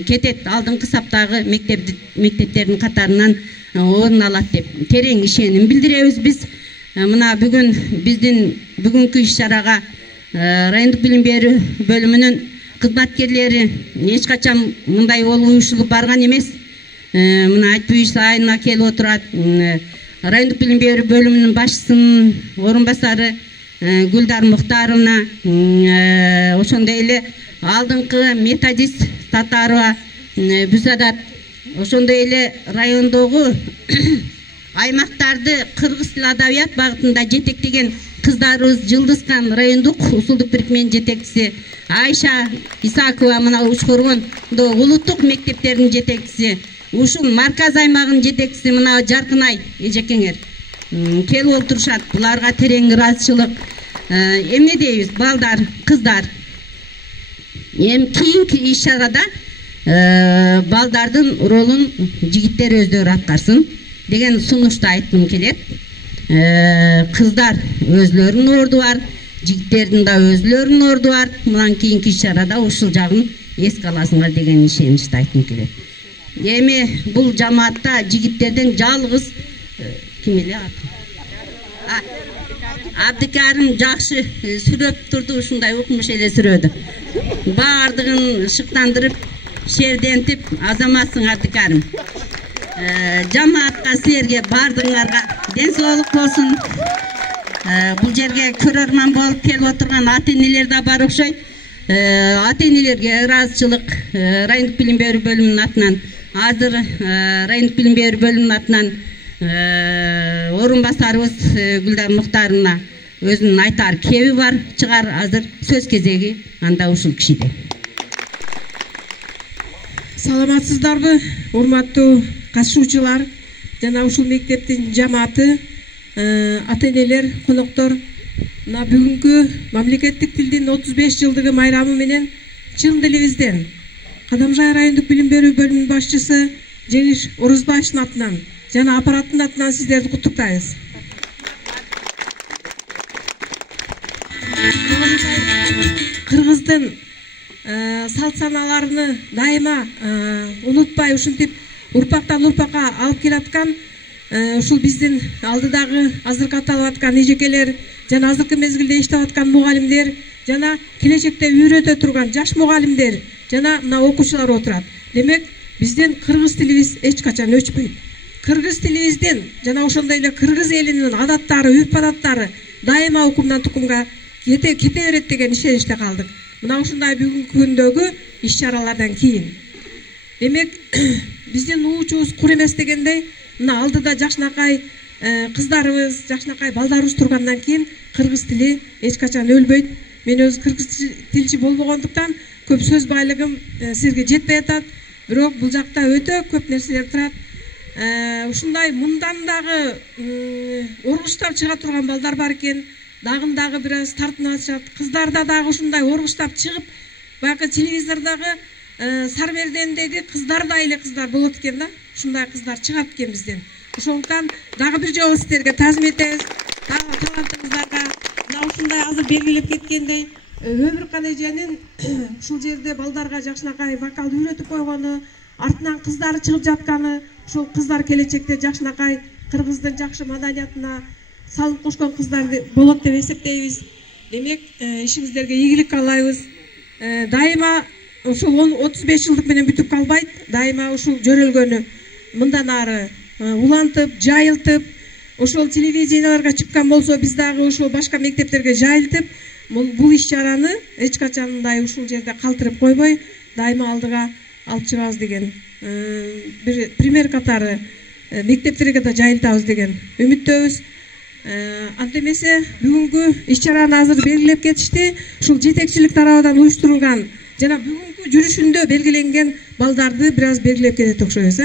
кетет, алдыңкы саптагы мектептердин катарынан орун алат деп терең ишеним билдиребиз биз. Мына бүгүн биздин бүгүнкү иш чарага райондук билим берүү бөлүмүнүн кызматкерлери эч качан мындай болуп уюшулуп барган эмес. Мына айтпайбыз айына келип отурат. Райондук билим берүү бөлүмүнүн башчысынын орун басары Гүлдар Мухтаровна, ошондой эле алдыңкы методист Татарова Бүсадат, ошондой эле райондогу аймактарды кыргыз тил адабият багытында жетектеген кыздарыбыз Жылдызкан райондук усулдук бирикменин жетекчиси, Айша Исакова мына Учкоргондо улуттук мектептердин жетекчиси, ушул марказ аймагынын жетекчиси мына Жаркынай эжекеңер келип отурушат. Буларга терең ыраазычылык. Эмне дейбиз, балдар, кыздар? Кийинки иш чарада балдардын ролун жигиттер өздөрү аткарсын деген сунушту айткым келет. Kızlar özlөрүнүн орду бар, жигиттердин да өзлөрүнүн орду бар. Мындан кийинки иш-чарада ушул жагын эске аласыңар деген ишеничти айткым келет. Эми бул жамаатта жигиттерден жалгыз ким эле Абдыкарым жакшы сүрөп турду, ушундай укмуш эле сүрөдү. Баардыгын шыктандырып, шердентип азаматсың Абдыкарым. Жамаатка, силерге баардыгыңарга ден соолук болсун. Бул жерге көрөрман болуп келип отурган ата-энелер да бар окшойт. Ата-энелерге ыраазычылык райондук билим берүү бөлүмүнүн атынан, азыр райондук билим берүү бөлүмүнүн атынан орун басарыбыз Гүлдар Муктарына өзүнүн айтар кеби бар чыгар. Азыр сөз кезеги анда ушул кишиде. Саламатсыздарбы, урматтуу катышуучулар жана ушул мектептин жамааты, ата-энелер, коноктор. Мына бүгүнкү мамлекеттик тилдин 35 жылдыгы майрамы менен чын дилибизден Кадамжай райондук билим берүү бөлүмүнүн башчысы Жеңиш Орузбаевдин атынан жана аппараттын атынан сиздерди куттуктайбыз. Кыргыздын салт саналарыны дайыма унутпай ушинтип урпактан урпакка алып келаткан ушул биздин алдыдагы азыркы аталып аткан эжекелер жана азыркы мезгилде иштеп аткан мугалимдер жана келечекте үйрөтө турган жаш мугалимдер жана мына окуучулар отурат. Демек биздин кыргыз тилибиз эч качан өчпөйт. Кыргыз тилибизден жана ошондой эле кыргыз элинин адаттары, үрп-адаттары дайыма укумдан тукумга кете берет деген ишеничте калдык. Мына ушундай бүгүнкү күндөгү иш-чаралардан кийин. Демек биздин уучубуз кур эмес дегендей, мына алдыда жакшынакай кыздарыбыз, жакшынакай балдарыбыз тургандан кийин кыргыз тили эч качан өлбөйт. Мен өз кыргыз тилчи болбогондуктан көп сөз байлыгым силерге жетпей атат, бирок бул жакта өтө көп нерселер турат. Ушундай мындан дагы оргуштап чыга турган балдар бар экен, дагы бир аз тартынышат. Кыздарда дагы ушундай оргуштап чыгып, баягы телевизордогу Сарбердендеги кыздардай эле кыздар болот экен да. Ушундай кыздар чыгат экен бизден. Ошондуктан дагы бир жолу сиздерге таазим этебиз. Дагы таланттарыңыздарга мына ушундай азыр белгилеп кеткендей Өмүркан эженин ушул жерде балдарга жакшынакай вокал үйрөтүп койгону, артынан кыздары чыгып жатканы, ушул кыздар келечекте жакшынакай кыргыздын жакшы маданиятына салым кошкон кыздар болот деп эсептейбиз. Демек ишиңиздерге ийгилик каалайбыз. Дайыма ушул 35 жылдык менен бүтүп калбайт. Дайыма ушул жөрөлгөнү мындан ары улантып, жайылтып, ошол телевиденияларга чыккан болсо биз дагы ошол башка мектептерге жайылтып, бул иш-чараны эч качан мындай ушул жерде калтырып койбой, дайыма алдыга алып чыгабыз деген бир пример катары мектептерге да жайылтабыз деген үмүттөбүз. Антип эмесе бүгүнкү иш-чараны азыр белгилеп кетишти. Ушул жетекчилик тарабынан уюштурулган жана бүгүнкү жүрүшүндө белгиленген балдарды бир аз белгилеп кетет окшойбуз,